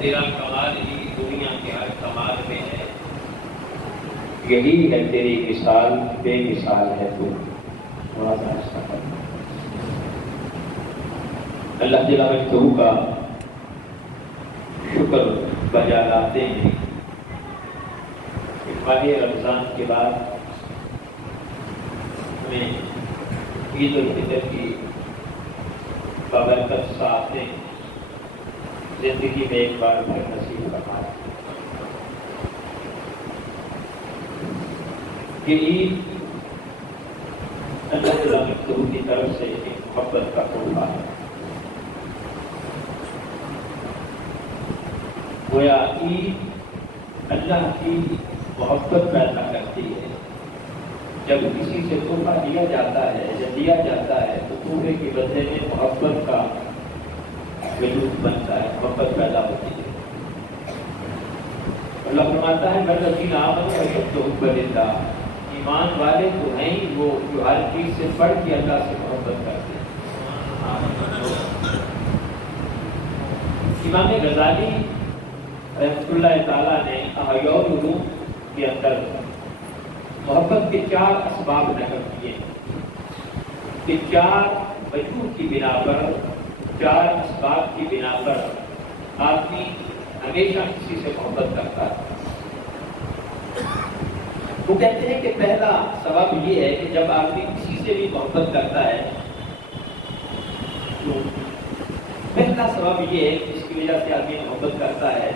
تیرا کمال ہی دنیا کے ہر کمال میں ہے، یہی ہے تیری مثال، بے مثال ہے تو اللہ جل وجہ کا شکر بجا لاتے ہیں کہ ماہ رمضان کے بعد ہمیں عید الفطر کی بابرکت ساتھ زندگی میں ایک بار پھر نصیب فرمائے۔ یہ عید اللہ تعالیٰ کی طرف سے ایک محبت کا تحفہ ہے۔ گویا عید اللہ کی محبت پیدا کرتی ہے۔ جب کسی سے تحفہ دیا جاتا ہے یا دیا جاتا ہے تو تحفے کے بدلے میں محبت کا وجود بنتا ہے، محبت پیدا ہوتی ہے۔ اللہ فرماتا ہے والذین آمنوا اشد حبا للہ، ایمان والے تو ہیں وہ جو ہر چیز سے بڑھ کے اللہ سے محبت کرتے ہیں۔ امام غزالی رحمۃ اللہ تعالیٰ نے احیاء العلوم کے اندر محبت کے 4 اسباب نقل کیے کہ 4 وجوہ کی بنا پر، 4 اسباب کی بنا پر آدمی ہمیشہ کسی سے محبت کرتا ہے۔ وہ کہتے ہیں کہ پہلا سبب یہ ہے کہ جب آدمی کسی سے بھی محبت کرتا ہے تو پہلا سبب یہ ہے جس کی وجہ سے آدمی محبت کرتا ہے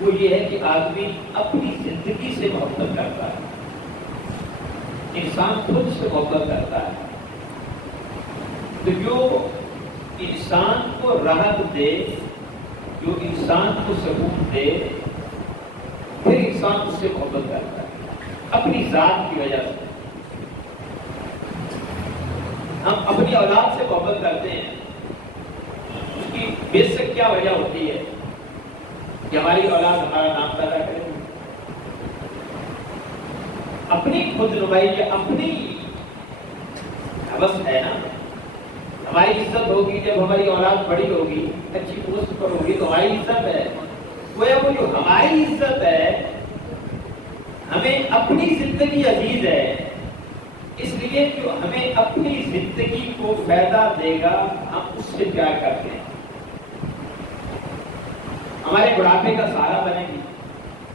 وہ یہ ہے کہ آدمی اپنی زندگی سے محبت کرتا ہے، انسان خود سے محبت کرتا ہے۔ تو جو انسان کو راحت دے، جو انسان کو سکون دے، پھر انسان اس سے محبت کرتا ہے اپنی ذات کی وجہ سے۔ ہم اپنی اولاد سے محبت کرتے ہیں، اس کی بیسک کیا وجہ ہوتی ہے کہ ہماری اولاد ہمارا نام پیدا کرے، اپنی خود نمائی یا اپنی حوث ہے نا۔ ہماری عزت ہوگی جب ہماری اولاد بڑی ہوگی، اچھی پوسٹ پر ہوگی تو ہماری عزت ہے۔ وہ جو ہماری عزت ہے، ہمیں اپنی زندگی عزیز ہے، اس لیے جو ہمیں اپنی زندگی کو فائدہ دے گا ہم اس سے پیار کرتے ہیں، ہمارے بڑھاپے کا سہارا بنے گی،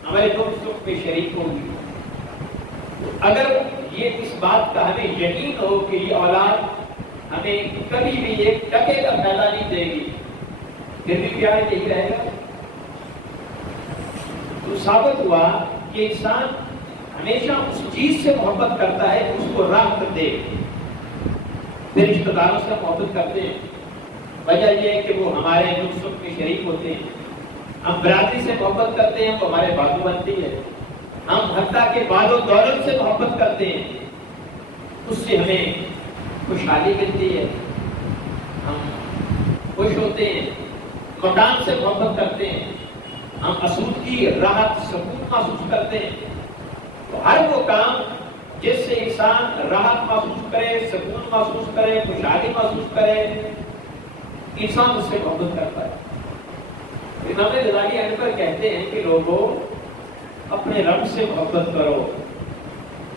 ہمارے دکھ سکھ میں شریک ہوگی۔ اگر یہ اس بات کا ہمیں یقین ہو کہ یہ اولاد ہمیں کبھی بھی ایک ٹکے کا فائدہ نہیں دے گی، پھر بھی پیار یہی رہے گا۔ تو ثابت ہوا کہ انسان ہمیشہ اس چیز سے محبت کرتا ہے کہ اس کو راحت دے۔ پھر رشتہ داروں سے محبت کرتے ہیں، وجہ یہ ہے کہ وہ ہمارے دکھ سکھ میں شریک ہوتے ہیں۔ ہم برادری سے محبت کرتے ہیں تو ہمارے بازو بنتی ہے۔ ہم حتیٰ کہ مال و دولت سے محبت کرتے ہیں، اس سے ہمیں خوشحالی ملتی ہے، ہم خوش ہوتے ہیں۔ مکان سے محبت کرتے ہیں، ہم آسودگی، راحت، سکون محسوس کرتے ہیں۔ تو ہر وہ کام جس سے انسان راحت محسوس کرے، سکون محسوس کرے، خوشحالی محسوس کرے، انسان اس سے محبت کرتا ہے۔ امام غزالی پر کہتے ہیں کہ لوگوں اپنے رب سے محبت کرو،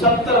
70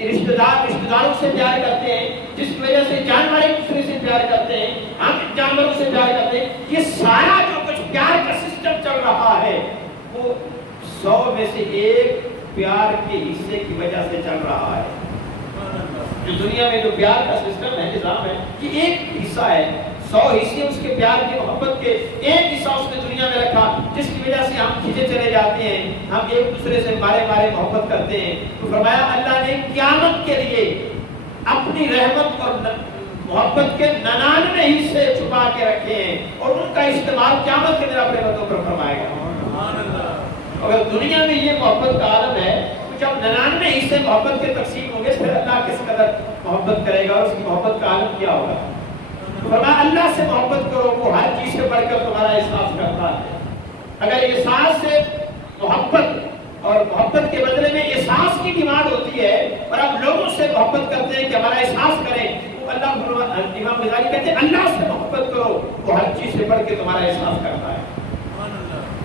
رشتہ داروں سے پیار کرتے ہیں، جس کی وجہ سے جانور ایک دوسرے سے پیار کرتے ہیں، ہم جانوروں سے پیار کرتے ہیں، یہ سارا جو کچھ پیار کا سسٹم چل رہا ہے وہ 100 میں سے ایک پیار کے حصے کی وجہ سے چل رہا ہے۔ جو دنیا میں جو پیار کا سسٹم ہے، نظام ہے، یہ ایک حصہ ہے، 100 حصے اس کے پیار کے، محبت کے، ایک حصہ اس نے دنیا میں رکھا جس کی وجہ سے ہم کھینچے چلے جاتے ہیں، ہم ایک دوسرے سے مارے محبت کرتے ہیں۔ تو فرمایا اللہ نے قیامت کے لیے اپنی رحمت اور محبت کے 99 حصے چھپا کے رکھے ہیں اور ان کا استعمال قیامت کے دن اپنے بندوں پر فرمائے گا۔ اگر دنیا میں یہ محبت کا عالم ہے، جب 99 حصے محبت کے تقسیم ہوں گے پھر اللہ کس قدر محبت کرے گا اور اس کی محبت کا عالم کیا ہوگا۔ فرمایا اللہ سے محبت کرو، وہ ہر چیز سے بڑھ کر تمہارا احساس کرتا ہے۔ اگر احساس سے محبت اور محبت کے بدلے میں احساس کی ڈیمانڈ ہوتی ہے اور آپ لوگوں سے محبت کرتے ہیں کہ ہمارا احساس کریں، تو اللہ امام غزالی کہتے ہیں اللہ سے محبت کرو، وہ ہر چیز سے بڑھ کے تمہارا احساس کرتا ہے۔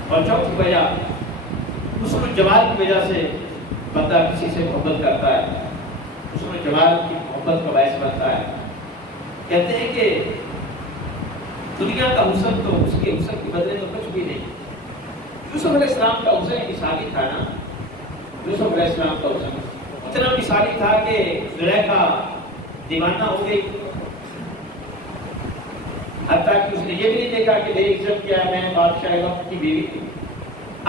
اور چوتھی وجہ حسن الجمال کی وجہ سے بندہ کسی سے محبت کرتا ہے، حسن الجمال کی محبت کا باعث بنتا ہے۔ کہتے ہیں کہ دنیا کا حسن تو اس کے حسن کے بدلے تو کچھ بھی نہیں۔ یوسف علیہ السلام کا حسن مثالی تھا نا، یوسف علیہ السلام کا حسن اتنا مثالی تھا کہ زلیخا دیوانہ ہو گئی، حتیٰ کہ اس نے یہ بھی نہیں دیکھا کہ میری عزت کیا ہے، میں بادشاہ وقت کی بیوی تھی،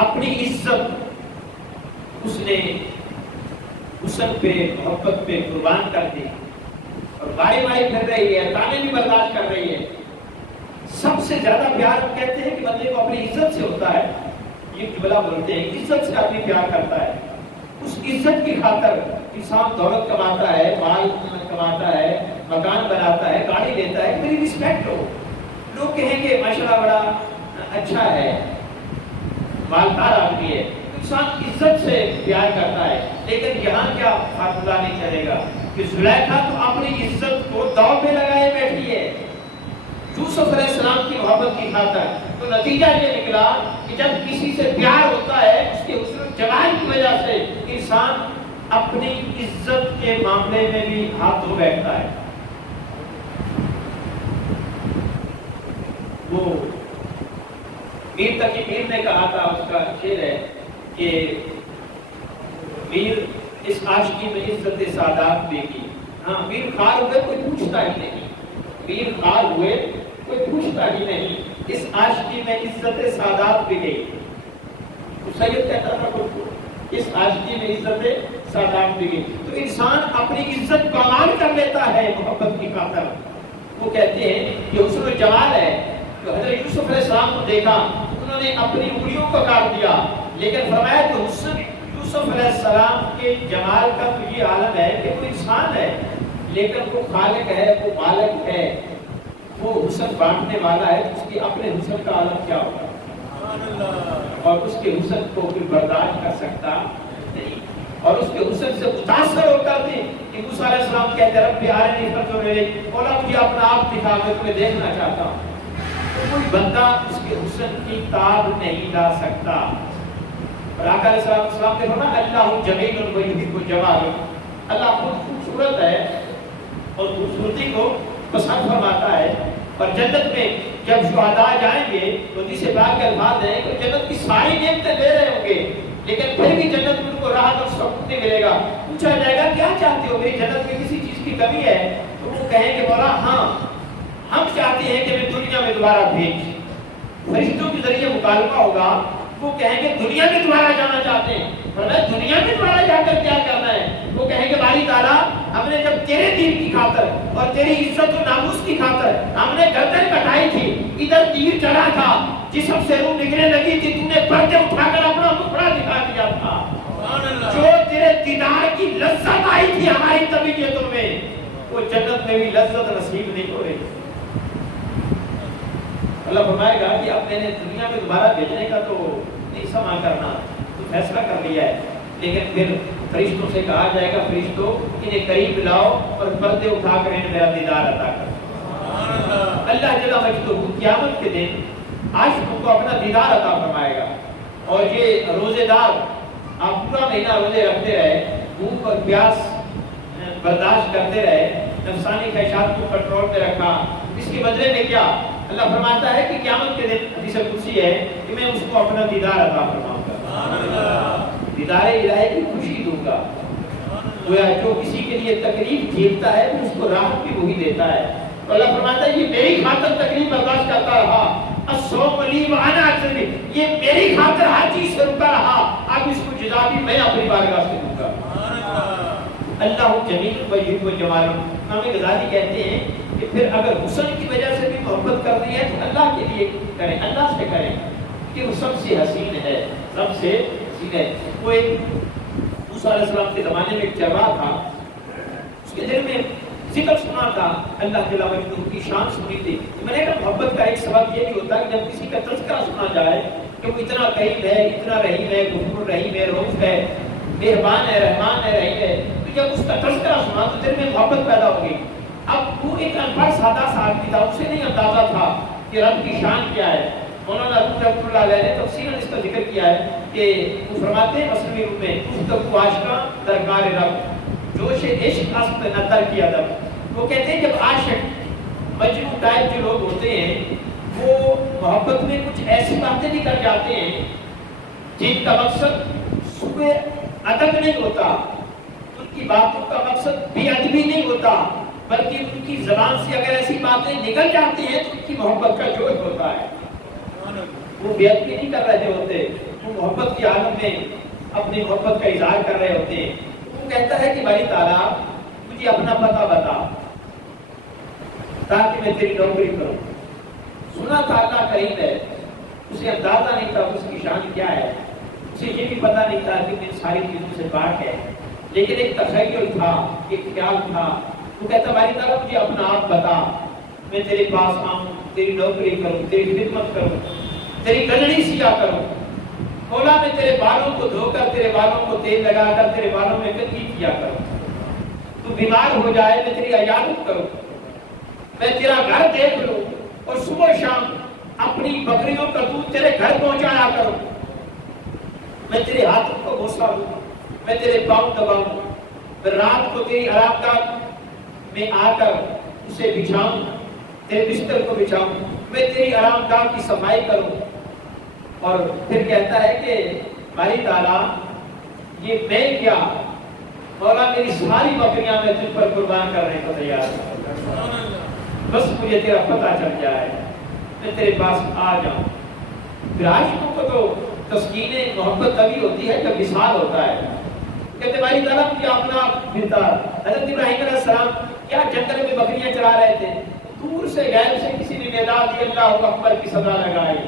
اپنی عزت اس نے حسن پہ محبت پہ قربان کر دی اور باری باری پھر رہی ہے، تانے بھی برداشت کر رہی ہے۔ سب سے زیادہ پیار کہتے ہیں کہ بندے کو اپنی عزت سے ہوتا ہے، یہ جملہ بولتے ہیں عزت سے آدمی پیار کرتا ہے۔ اس عزت کی خاطر انسان دولت کماتا ہے، مال کماتا ہے، مکان بناتا ہے، گاڑی لیتا ہے، میری رسپیکٹ ہو، لوگ کہیں گے ماشاءاللہ بڑا اچھا ہے، مالدار آدمی ہے، انسان عزت سے پیار کرتا ہے۔ لیکن یہاں کیا فارمولہ نہیں چلے گا کہ زلیخا تو اپنی عزت کو داؤ پہ لگائے بیٹھی ہے یوسف علیہ السلام کی محبت کی خاطر۔ تو نتیجہ یہ نکلا کہ جب کسی سے پیار ہوتا ہے اس کے حسن و جمال کی وجہ سے انسان اپنی عزت کے معاملے میں بھی ہاتھ دھو بیٹھتا ہے۔ وہ میر تقی میر نے کہا تھا، اس کا شعر ہے کہ میر اس عاشقی میں عزت سادات بے کی، ہاں میر خار ہوئے کوئی پوچھتا ہی نہیں، میر خار ہوئے کوئی پوچھتا ہی نہیں، اس عاشقی میں عزت سادات بے گئی۔ سید کہتا تھا اس عاشقی میں عزت سادات بے گئی۔ تو انسان اپنی عزت کو امان کر لیتا ہے محبت کی خاطر۔ وہ کہتے ہیں کہ حسن و جمال ہے، تو حضرت یوسف علیہ السلام کو دیکھا، انہوں نے اپنی انگلیوں کو کاٹ دیا، لیکن فرمایا کہ حسن یوسف علیہ السلام کے جمال کا تو یہ عالم ہے کہ وہ انسان ہے لیکن وہ خالق ہے، وہ مالک ہے، وہ حسن بانٹنے والا ہے، اس کی اپنے حسن کا عالم کیا ہوگا، اور اس کے حسن کو کوئی برداشت کر سکتا نہیں، اور اس کے حسن سے متاثر ہو کر بھی کہ موسیٰ علیہ السلام کہتے ہیں رب ارنی فانظر الیک، مولا مجھے اپنا آپ دکھا، میں تمہیں دیکھنا چاہتا ہوں۔ تو کوئی بندہ اس کے حسن کی تاب نہیں لا سکتا۔ اور آقا علیہ السلام نے فرمایا اللہ جمیل ویحب الجمال، اللہ خود خوبصورت ہے اور خوبصورتی کو پسند فرماتا ہے۔ اور جنت میں جب شہداء جائیں گے تو حدیث پاک کے الفاظ ہیں کہ جنت کی ساری نعمتیں لے رہے ہوں گے لیکن پھر بھی جنت میں ان کو راحت اور سکون نہیں ملے گا۔ پوچھا جائے گا کیا چاہتے ہو، میری جنت میں کسی چیز کی کمی ہے؟ تو وہ کہیں گے مولا ہاں ہم چاہتے ہیں کہ میں دنیا میں دوبارہ بھیج۔ فرشتوں کے ذریعے مکالمہ ہوگا، وہ کہیں گے دنیا میں دوبارہ جانا چاہتے ہیں، فرمایا دنیا میں دوبارہ جا کر کیا کرنا ہے؟ وہ کہیں گے باری تعالیٰ ہم نے جب تیرے دین کی خاطر اور تیری عزت و ناموس کی خاطر ہم نے گردن کٹائی تھی، ادھر تیر چڑھا تھا، جسم سے روح نکلنے لگی تھی، تو نے پردے اٹھا کر اپنا مکھڑا دکھا دیا تھا، جو تیرے دیدار کی لذت آئی تھی ہماری طبیعتوں میں، وہ جنت میں بھی لذت نصیب نہیں ہو رہی۔ اللہ فرمائے گا کہ اب میں نے دنیا میں دوبارہ بھیجنے کا تو نہیں سما کرنا، تو فیصلہ کر لیا ہے، لیکن پھر فرشتوں سے کہا جائے گا فرشتوں انہیں قریب لاؤ اور پردے اٹھا کر انہیں میرا دیدار عطا کر۔ اللہ جل مجدہ قیامت کے دن عاشقوں کو اپنا دیدار عطا فرمائے گا۔ اور یہ روزے دار آپ پورا مہینہ روزے رکھتے رہے، بھوک اور پیاس برداشت کرتے رہے، نفسانی خواہشات کو کنٹرول میں رکھا، اس کے بدلے میں کیا؟ اللہ فرماتا ہے کہ قیامت کے دن حدیث قدسی ہے کہ میں اس کو اپنا دیدار عطا فرماؤں گا، دیدار الہی کی خوشی دوں گا۔ گویا جو کسی کے لیے تکلیف جھیلتا ہے اس کو راحت بھی وہی دیتا ہے۔ تو اللہ فرماتا ہے یہ میری خاطر تکلیف برداشت کرتا رہا، الصوم لی وانا اجزی، یہ میری خاطر ہر چیز سے رکا رہا، اب اس کو جزا بھی میں اپنی بارگاہ سے دوں گا۔ اللہ جمیل و یحب الجمال۔ امام غزالی کہتے ہیں کہ پھر اگر حسن کی وجہ سے بھی محبت کرنی ہے تو اللہ کے لیے کریں، اللہ سے کریں کہ وہ سب سے حسین ہے، سب سے حسین ہے۔ وہ ایک موسیٰ علیہ السلام کے زمانے میں ایک چرواہ تھا، اس کے دل میں ذکر سنا تھا، اللہ جل وجلہ کی شان سنی تھی۔ میں نے کہا محبت کا ایک سبب یہ بھی ہوتا ہے کہ جب کسی کا تذکرہ سنا جائے کہ وہ اتنا قریب ہے، اتنا رحیم ہے، غفور رحیم ہے، رؤوف ہے، مہربان ہے، رحمان ہے، رحیم ہے، تو جب اس کا تذکرہ سنا تو دل میں محبت پیدا ہوگی۔ اب وہ ایک انپڑھ سادہ سا آدمی تھا، اسے نہیں اندازہ تھا کہ رب کی شان کیا ہے۔ مولانا رحمۃ اللہ علیہ نے تفصیلاً اس کا ذکر کیا ہے کہ وہ فرماتے ہیں مسلمی روم میں گفتگو عاشقاں درکار رب، جوش عشق است نہ ترک ادب۔ وہ کہتے ہیں جب عاشق مجنون ٹائپ جو لوگ ہوتے ہیں وہ محبت میں کچھ ایسی باتیں بھی کر جاتے ہیں جن کا مقصد سوء ادب نہیں ہوتا، ان کی باتوں کا مقصد بے ادبی نہیں ہوتا، بلکہ ان کی زبان سے اگر ایسی باتیں نکل جاتی ہیں تو ان کی محبت کا جوش ہوتا ہے۔ وہ بے ادبی نہیں کر رہے ہوتے، وہ محبت کی عالم میں اپنی محبت کا اظہار کر رہے ہوتے ہیں۔ وہ کہتا ہے کہ باری تعالیٰ مجھے اپنا پتہ بتا تاکہ میں تیری نوکری کروں۔ سنا تھا اللہ کریم ہے، اسے اندازہ نہیں تھا اس کی شان کیا ہے، اسے یہ بھی پتہ نہیں تھا کہ ان ساری چیزوں سے پاک ہے، لیکن ایک تخیل تھا، ایک خیال تھا۔ وہ کہتا باری تعالیٰ مجھے اپنا آپ بتا، میں تیرے پاس آؤں، تیری نوکری کروں، تیری خدمت کروں، تیری گدڑی سیا کروں۔ مولا میں تیرے بالوں کو دھو کر، تیرے بالوں کو تیل لگا کر، تیرے بالوں میں کنگھی کیا کروں۔ تو بیمار ہو جائے میں تیری عیادت کروں، میں تیرا گھر دیکھ لوں اور صبح شام اپنی بکریوں کا دودھ تیرے گھر پہنچایا کروں۔ میں تیرے ہاتھوں کو بوسا دوں، میں تیرے پاؤں دباؤں، میں رات کو تیری آرام گاہ میں آ کر اسے بچھاؤں، تیرے بستر کو بچھاؤں، میں تیری آرام گاہ کی صفائی کروں۔ اور پھر کہتا ہے کہ باری تعالیٰ یہ میں کیا، مولا میری ساری بکریاں میں تجھ پر قربان کرنے کو تیار ہوں، بس مجھے تیرا پتہ چل جائے، میں تیرے پاس آ جاؤں۔ پھر عاشقوں کو تو تسکین محبت تبھی ہوتی ہے جب وصال ہوتا ہے۔ کہتے باری تعالیٰ مجھے اپنا پھرتا۔ حضرت ابراہیم علیہ السلام کیا جنگل میں بکریاں چرا رہے تھے، دور سے غیب سے کسی نے ندا دی، اللہ اکبر کی صدا لگائی۔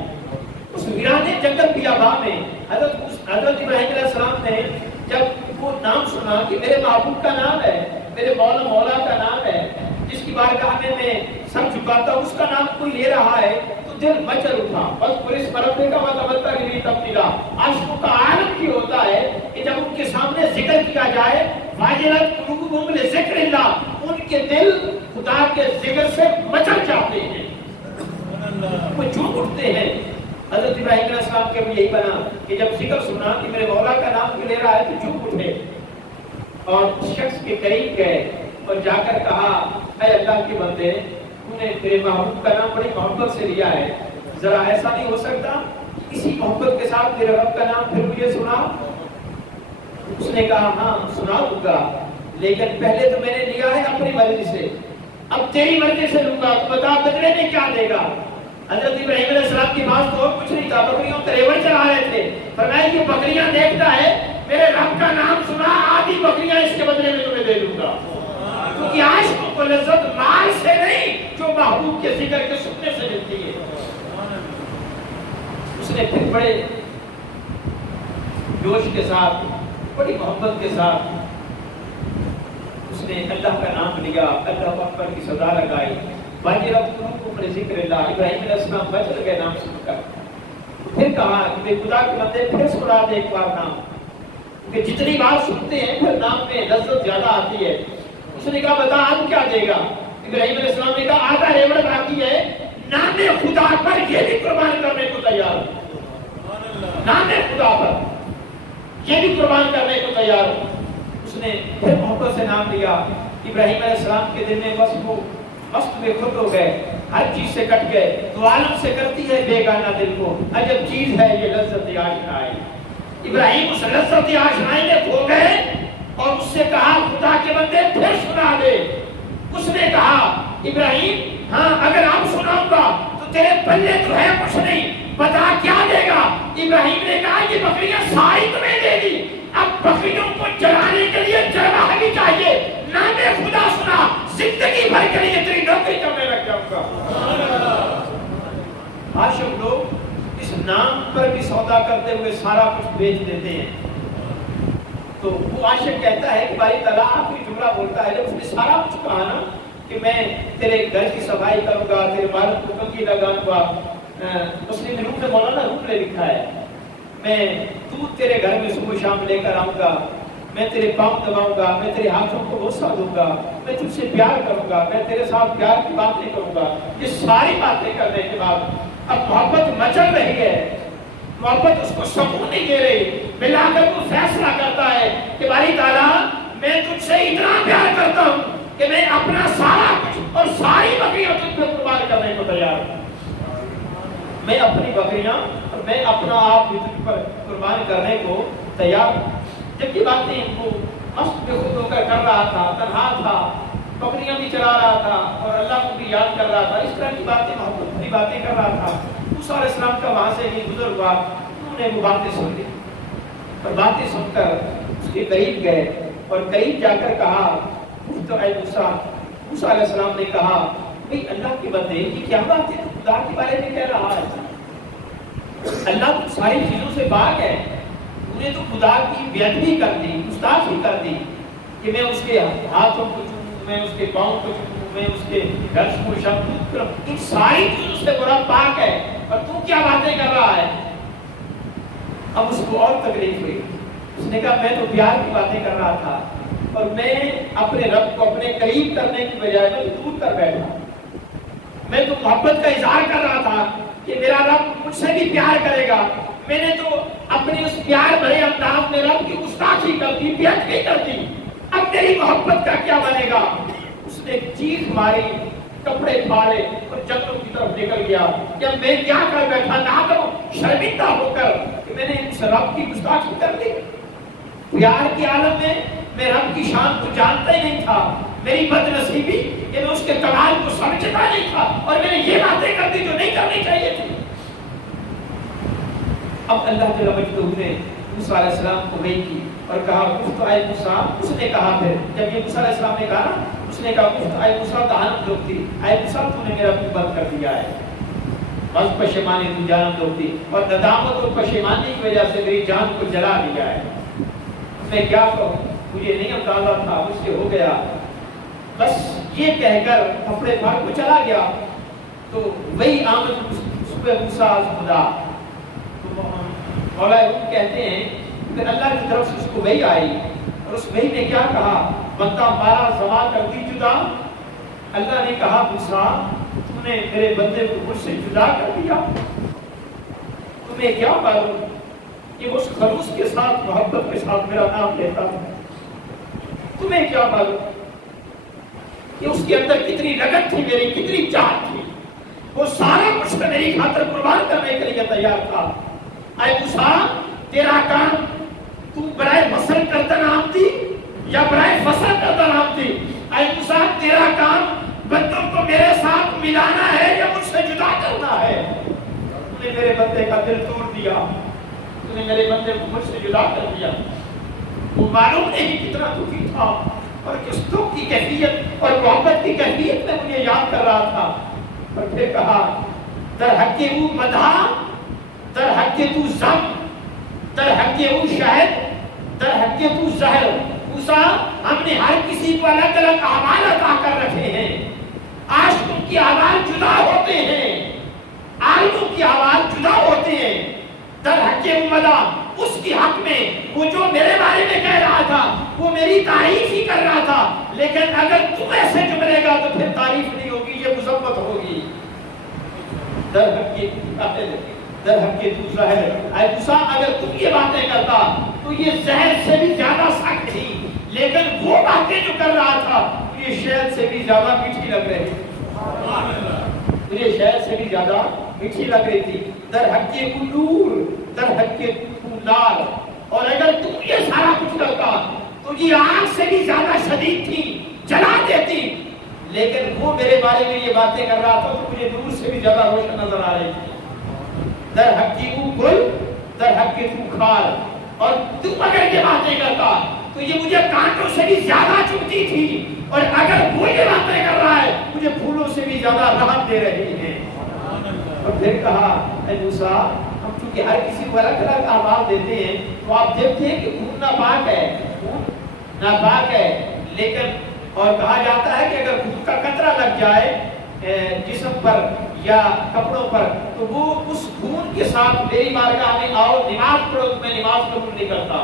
اس ویرانے جنگل بیاباں میں حضرت ابراہیم علیہ السلام نے جب وہ نام سنا کہ میرے معبود کا نام ہے، میرے مولا کا نام ہے، جس کی بارگاہ میں میں سر جھکاتا ہوں، اس کا نام کوئی لے رہا ہے تو دل مچل اٹھا۔ بس پولیس مرتے کا مطلب نہیں تبدیلا۔ عاشقوں کا عالم کی ہوتا ہے کہ جب ان کے سامنے ذکر کیا جائے، واجلت قلوبہم لذکر اللہ، ان کے دل خدا کے ذکر سے مچل جاتے ہیں، وہ جھوم اٹھتے ہیں۔ حضرت ابراہیم علیہ السلام کے بھی یہی بنا کہ جب ذکر سنا کہ میرے مولا کا نام کیوں لے رہا ہے تو جھوم اٹھے اور اس شخص کے قریب گئے اور جا کر کہا اے اللہ کے بندے، تو نے میرے محبوب کا نام بڑی محبت سے لیا ہے، ذرا ایسا نہیں ہو سکتا اسی محبت کے ساتھ میرے رب کا نام پھر مجھے سنا؟ اس نے کہا ہاں سنا دوں گا، لیکن پہلے تو میں نے لیا ہے اپنی مرضی سے، اب تیری مرضی سے لوں گا، تو بتا بدلے میں کیا دے گا؟ حضرت ابراہیم علیہ السلام کے پاس تو اور کچھ نہیں تھا، بکریوں کا ریوڑ چلا رہے تھے۔ فرمایا یہ بکریاں دیکھتا ہے، میرے رب کا نام سنا، آدھی بکریاں اس کے بدلے میں تمہیں دے دوں گا، کیونکہ عاشقوں کو لذت مال سے نہیں جو محبوب کے ذکر کے سننے سے ملتی ہے۔ اس نے پھر بڑے جوش کے ساتھ، بڑی محبت کے ساتھ اس نے اللہ کا نام لیا، اللہ اکبر کی صدا لگائی، واجرت قلوبہم لذکر اللہ۔ ابراہیم علیہ السلام بچ گئے نام سن کر۔ پھر کہا کہ خدا کے بندے پھر سنا دے ایک بار نام، کہ جتنی بار سنتے ہیں پھر نام میں لذت زیادہ آتی ہے۔ اس نے کہا بتا اب کیا دے گا؟ ابراہیم علیہ السلام نے کہا آدھا ریوڑ باقی ہے، نام خدا پر یہ بھی قربان کرنے کو تیار ہوں، نام خدا پر یہ بھی قربان کرنے کو تیار ہوں۔ اس نے پھر محبت سے نام لیا، ابراہیم علیہ السلام کے دل میں بس وہ مست میں خود ہو گئے، ہر چیز سے کٹ گئے. تو عالم سے کرتی ہے بیگانہ دل کو عجب چیز ہے یہ لذت آشنائی. ابراہیم اس لذت آشنائی میں کھو گئے اور اس سے کہا خدا کے بندے پھر سنا دے. اس نے کہا ابراہیم ہاں اگر آپ سناؤں گا تو تیرے پلے تو ہے کچھ نہیں، بتا کیا دے گا؟ ابراہیم نے کہا یہ بکریاں ساری تمہیں دے دی، اب بکریوں کو چرانے کے لیے چرواہا بھی چاہیے. نام خدا سنا، زندگی بھر کے لیے تیری نوکری کرنے لگ جاؤں گا. عاشق لوگ اس نام پر بھی سودا کرتے ہوئے سارا کچھ بیچ دیتے ہیں. تو وہ عاشق کہتا ہے کہ بھائی تعالیٰ آخری جملہ بولتا ہے جب اس نے سارا کچھ کہا نا کہ میں تیرے گھر کی صفائی کروں گا، تیرے بالوں کو کنگھی لگاؤں گا. مسلم روم میں مولانا روم نے لکھا ہے میں دودھ تیرے گھر میں صبح شام لے کر آؤں گا، میں تیرے پاؤں دباؤں گا، میں تیرے ہاتھوں کو بوسہ دوں گا، میں تجھ سے پیار کروں گا، میں تیرے ساتھ پیار کی باتیں کروں گا. یہ ساری باتیں کرنے کے بعد اب محبت مچل رہی ہے، محبت اس کو سکون نہیں دے رہی. ملا کر وہ فیصلہ کرتا ہے کہ باری تعالیٰ میں تجھ سے اتنا پیار کرتا ہوں کہ میں اپنا سارا کچھ اور ساری بکریاں تجھ پہ قربان کرنے کو تیار ہوں. میں اپنی بکریاں اور میں اپنا آپ بھی تجھ پر قربان کرنے کو تیار ہوں. جب یہ باتیں وہ مست بے خود ہو کر کر رہا تھا، تنہا تھا، بکریاں بھی چلا رہا تھا اور اللہ کو بھی یاد کر رہا تھا، اس طرح کی باتیں محبت کی باتیں کر رہا تھا. موسیٰ علیہ السلام کا وہاں سے بھی گزر ہوا، انہوں نے وہ باتیں سن لی اور باتیں سن کر اس کے قریب گئے اور قریب جا کر کہا اے موسیٰ. موسیٰ علیہ السلام نے کہا بھئی اللہ کے بندے یہ کیا بات ہے خدا کے بارے میں کہہ رہا ہے؟ اللہ تو ساری چیزوں سے پاک ہے، انہیں تو خدا کی بیعدبی کر دی، گستاخی کر دی کہ میں اس کے ہاتھوں کو چوموں، میں اس کے پاؤں کو چوموں، میں اس کے گھر کو شامل کروں. ان ساری چیزوں سے برا پاک ہے اور تو کیا باتیں کر رہا ہے؟ اب اس کو اور تکلیف ہوئی. اس نے کہا میں تو پیار کی باتیں کر رہا تھا اور میں اپنے رب کو اپنے قریب کرنے کی بجائے میں دور کر بیٹھا. میں تو محبت کا اظہار کر رہا تھا کہ میرا رب مجھ سے بھی پیار کرے گا. میں نے تو اپنے اس پیار بھرے انداز میں رب کی گستاخی کر دی، بیعدبی کر دی. اب میری محبت کا کیا بنے گا؟ اس نے چیخ ماری، کپڑے پھاڑے اور جنگلوں کی طرف نکل گیا. جب میں کیا کر بیٹھا نادم شرمندہ ہو کر کہ میں نے اس رب کی گستاخی کر دی. پیار کے عالم میں رب کی شان کو جانتا ہی نہیں تھا. میری بد نصیبی کہ میں اس کے کمال کو سمجھتا نہیں تھا اور میں نے یہ باتیں کر دی جو نہیں کرنی چاہیے تھی. اب اللہ جل مجدہ نے موسیٰ علیہ السلام کو وحی کی اور کہا گفت اے موسیٰ. اس نے کہا پھر جب یہ موسیٰ علیہ السلام نے کہا اس نے کہا گفت اے موسیٰ دہانت دوختی، اے موسیٰ تو نے میرا منہ بند کر دیا ہے، بس پشیمانی تو جان دوختی اور ندامت اور پشیمانی کی وجہ سے میری جان کو جلا دیا ہے. میں کیا کہوں، مجھے نہیں اندازہ تھا، مجھ سے ہو گیا. بس یہ کہہ کر کپڑے پھاڑ کو چلا گیا. تو وہی آمد صبح موسیٰ خدا مولا روم کہتے ہیں کہ اللہ کی طرف سے اس کو وحی آئی اور اس وحی نے کیا کہا بندہ مارا زما کر دی جدا. اللہ نے کہا موسیٰ تو نے میرے بندے کو مجھ سے جدا کر دیا. تمہیں کیا معلوم کہ اس خلوص کے ساتھ محبت کے ساتھ میرا نام لیتا تھا. تمہیں کیا معلوم کہ اس کے اندر کتنی لگن تھی، میری کتنی چاہت تھی. وہ سارا کچھ میری خاطر قربان کرنے کے لیے تیار تھا. اے موسیٰ تیرا کام تو برائے فصل کرتا نام تھی یا برائے فصل کرتا نام تھی؟ اے موسیٰ تیرا کام بندوں کو میرے ساتھ ملانا ہے یا مجھ سے جدا کرنا ہے؟ تو نے میرے بندے کا دل توڑ دیا، تو نے میرے بندے کو مجھ سے جدا کر دیا. وہ معلوم نہیں کتنا دکھی تھا اور کس دکھ کی کیفیت اور محبت کی کیفیت میں مجھے یاد کر رہا تھا. اور پھر کہا در حق او مدھا، در حق تو زم، در حق او شہد، در حق تو زہر. موسیٰ ہم نے ہر کسی کو الگ الگ اعمال عطا کر رکھے ہیں. عاشقوں کی اعمال جدا ہوتے ہیں، عالموں کی اعمال جدا ہوتے ہیں. در حق او مدھا اس کی حق میں وہ جو میرے بارے میں کہہ رہا تھا وہ میری تعریف ہی کر رہا تھا، لیکن اگر تم ایسے جملے گا تو پھر تعریف نہیں ہوگی، یہ مذمت ہوگی. در حق تو زہر. اے موسیٰ اگر تم یہ باتیں کرتا تو یہ زہر سے بھی زیادہ سخت تھی، لیکن وہ باتیں جو کر رہا تھا مجھے شہد سے بھی زیادہ میٹھی لگ رہی تھی، مجھے شہد سے بھی زیادہ میٹھی لگ رہی تھی، در حقیقت کو نور، در حقیقت کو نار، اور اگر تم یہ سارا کچھ کرتا تو یہ آگ سے بھی زیادہ شدید تھی، جلا دیتی، لیکن وہ میرے بارے میں یہ باتیں کر رہا تھا تو مجھے نور سے بھی زیادہ روشن نظر آ رہی تھی۔ در حقیقت کو گل، در حقیقت کو کھال، اور تم اگر یہ باتیں کرتا تو یہ مجھے کانٹوں سے بھی زیادہ چبھتی تھی، اور اگر وہ یہ باتیں کر رہا ہے مجھے پھولوں سے بھی زیادہ راحت دے رہی ہے۔ اور پھر کہا اے موسیٰ، ہم چونکہ ہر کسی کو الگ الگ آواز دیتے ہیں تو آپ دیکھتے ہیں کہ خون ناپاک ہے، خون ناپاک ہے، لیکن اور کہا جاتا ہے کہ اگر خون کا قطرہ لگ جائے جسم پر یا کپڑوں پر تو وہ اس خون کے ساتھ میری بارگاہ میں آؤ نماز پڑھو تو میں نماز قبول نہیں کرتا۔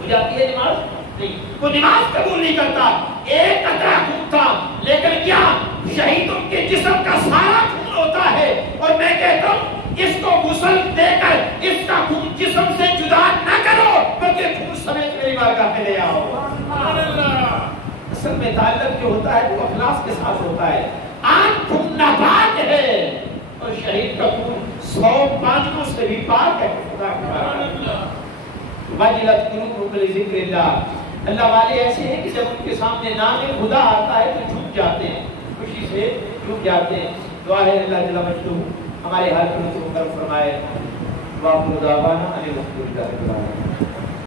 ہو جاتی ہے نماز؟ نہیں، وہ نماز قبول نہیں کرتا۔ ایک قطرہ خون تھا، لیکن کیا شہیدوں کے جسم کا سارا خون ہوتا ہے، اور میں کہتا ہوں اس کو غسل دے کر اس کا خون جسم سے جدا نہ کرو، بلکہ خون سمیت میری بارگاہ میں لے آؤ۔ اصل میں تعلق جو ہوتا ہے وہ اخلاص کے ساتھ ہوتا ہے۔ آج خون ناپاک ہے اور شہید کا خون 100 پانچوں سے بھی پاک ہے۔ خدا کا وجلت قلوبہم لذکر اللہ، اللہ والے ایسے ہیں کہ جب ان کے سامنے نام خدا آتا ہے تو جھک جاتے ہیں، خوشی سے جھک جاتے ہیں۔ دعا ہے اللہ جل مجدہ ہمارے حال کو فرمائے۔ واقع دعوانا ان الحمد للہ رب العالمین۔